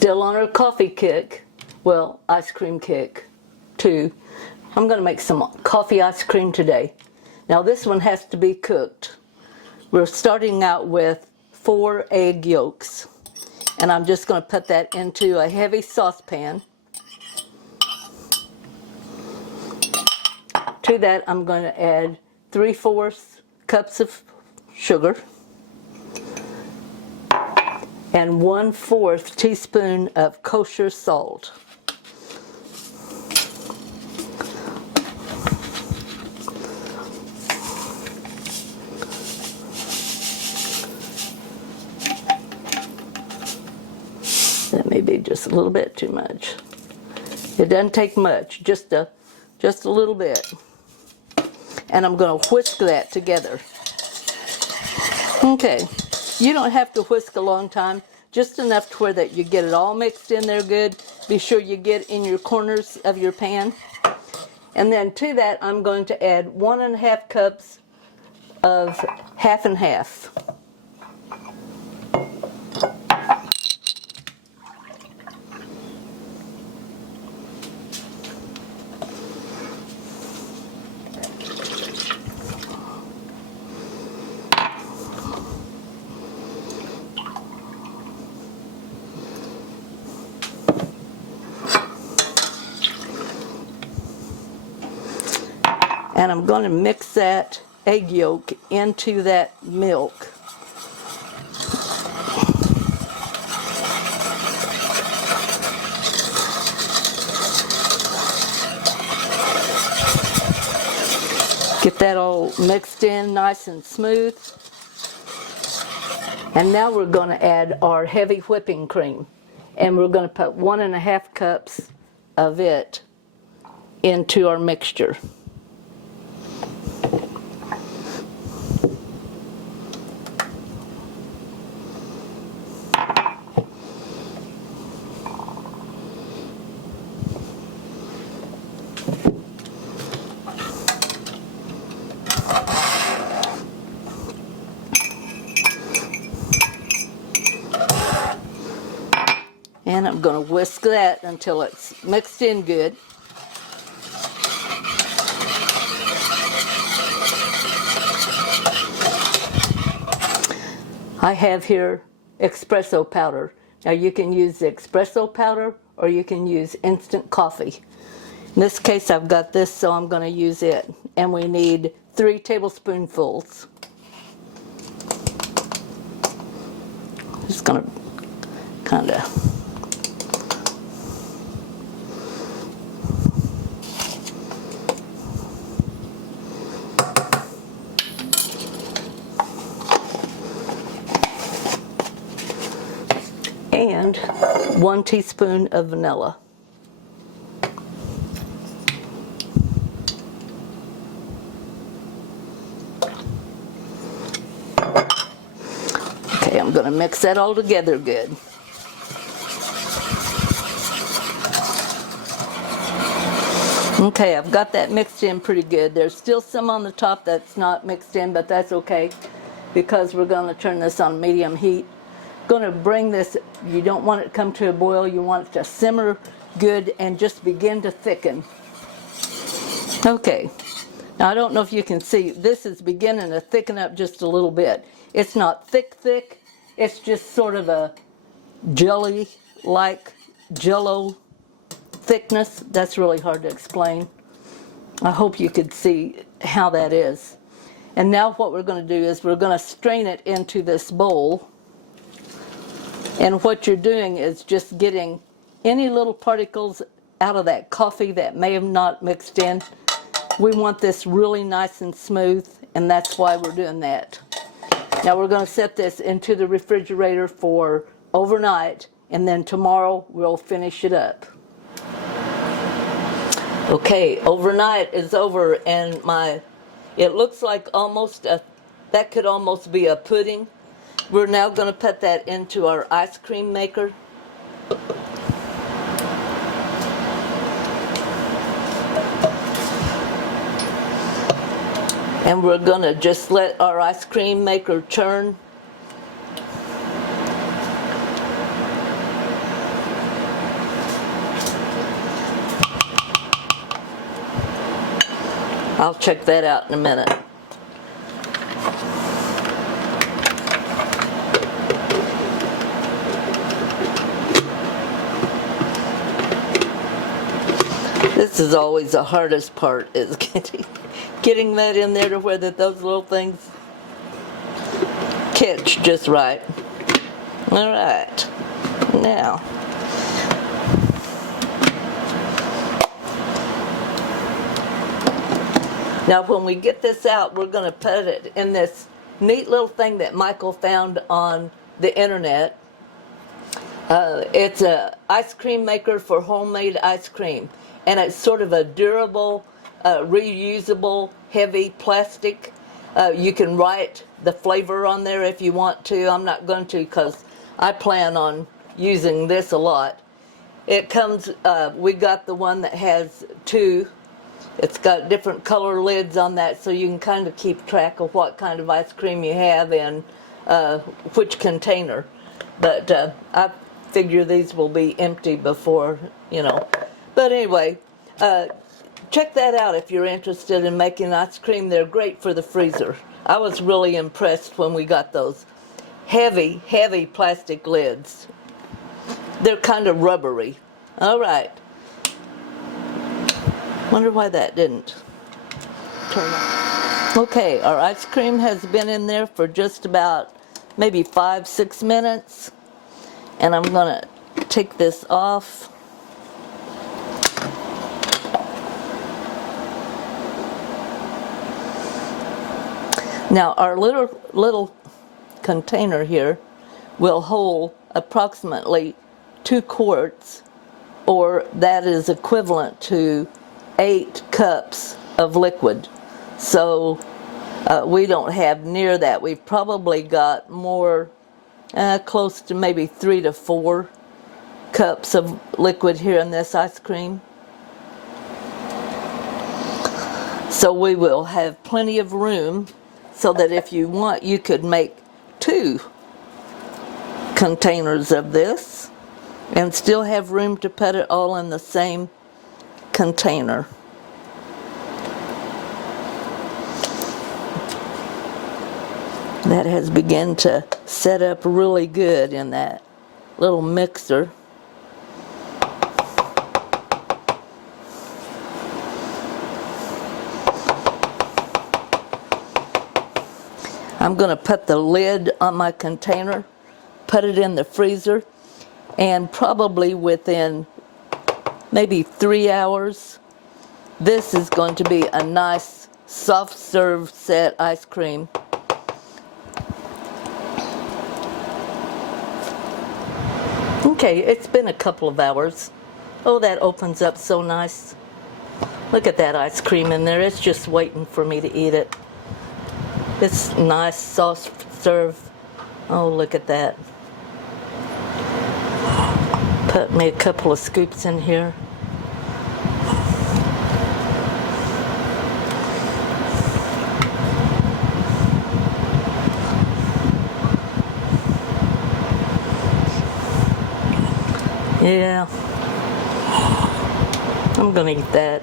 Still on our coffee kick, well, ice cream kick too. I'm going to make some coffee ice cream today. Now this one has to be cooked. We're starting out with 4 egg yolks, and I'm just going to put that into a heavy saucepan. To that I'm going to add 3/4 cups of sugar and 1/4 teaspoon of kosher salt. That may be just a little bit too much. It doesn't take much, just a little bit. And I'm going to whisk that together. Okay, you don't have to whisk a long time, just enough to where that you get it all mixed in there good. Be sure you get in your corners of your pan. And then to that I'm going to add 1.5 cups of half and half. And I'm going to mix that egg yolk into that milk. Get that all mixed in nice and smooth. And now we're going to add our heavy whipping cream. And we're going to put 1.5 cups of it into our mixture. And I'm going to whisk that until it's mixed in good. I have here espresso powder. Now you can use the espresso powder or you can use instant coffee. In this case I've got this, so I'm going to use it. And we need 3 tablespoonfuls. Just going to kind of and 1 teaspoon of vanilla. Okay, I'm going to mix that all together good. Okay, I've got that mixed in pretty good. There's still some on the top that's not mixed in, but that's okay because we're going to turn this on medium heat. Going to bring this, you don't want it to come to a boil, you want it to simmer good and just begin to thicken. Okay, now I don't know if you can see, this is beginning to thicken up just a little bit. It's not thick, it's just sort of a jelly-like jello thickness. That's really hard to explain. I hope you could see how that is. And now what we're going to do is we're going to strain it into this bowl. And what you're doing is just getting any little particles out of that coffee that may have not mixed in. We want this really nice and smooth, and that's why we're doing that. Now we're going to set this into the refrigerator for overnight, and then tomorrow we'll finish it up. Okay, overnight is over, and it looks like that could almost be a pudding. We're now going to put that into our ice cream maker. And we're going to just let our ice cream maker churn. I'll check that out in a minute. This is always the hardest part, is getting that in there to where those little things catch just right. All right, now when we get this out, we're going to put it in this neat little thing that Michael found on the internet. It's a ice cream maker for homemade ice cream, and it's sort of a durable, reusable, heavy plastic. You can write the flavor on there if you want to. I'm not going to, because I plan on using this a lot. It comes, we got the one that has two. It's got different color lids on that, so you can kind of keep track of what kind of ice cream you have in which container. But I figure these will be empty before, But anyway, check that out if you're interested in making ice cream. They're great for the freezer. I was really impressed when we got those heavy, heavy plastic lids. They're kind of rubbery. All right. Wonder why that didn't turn on. Okay, our ice cream has been in there for just about maybe 5-6 minutes. And I'm going to take this off. Now our little container here will hold approximately 2 quarts, or that is equivalent to 8 cups of liquid. So we don't have near that. We've probably got more, close to maybe 3 to 4 cups of liquid here in this ice cream. So we will have plenty of room, so that if you want, you could make 2 containers of this and still have room to put it all in the same container. That has begun to set up really good in that little mixer. I'm going to put the lid on my container, put it in the freezer, and probably within maybe 3 hours, this is going to be a nice soft serve set ice cream. Okay, it's been a couple of hours. Oh, that opens up so nice. Look at that ice cream in there. It's just waiting for me to eat it. It's nice, soft serve. Oh, look at that. Put me a couple of scoops in here. Yeah. I'm gonna eat that.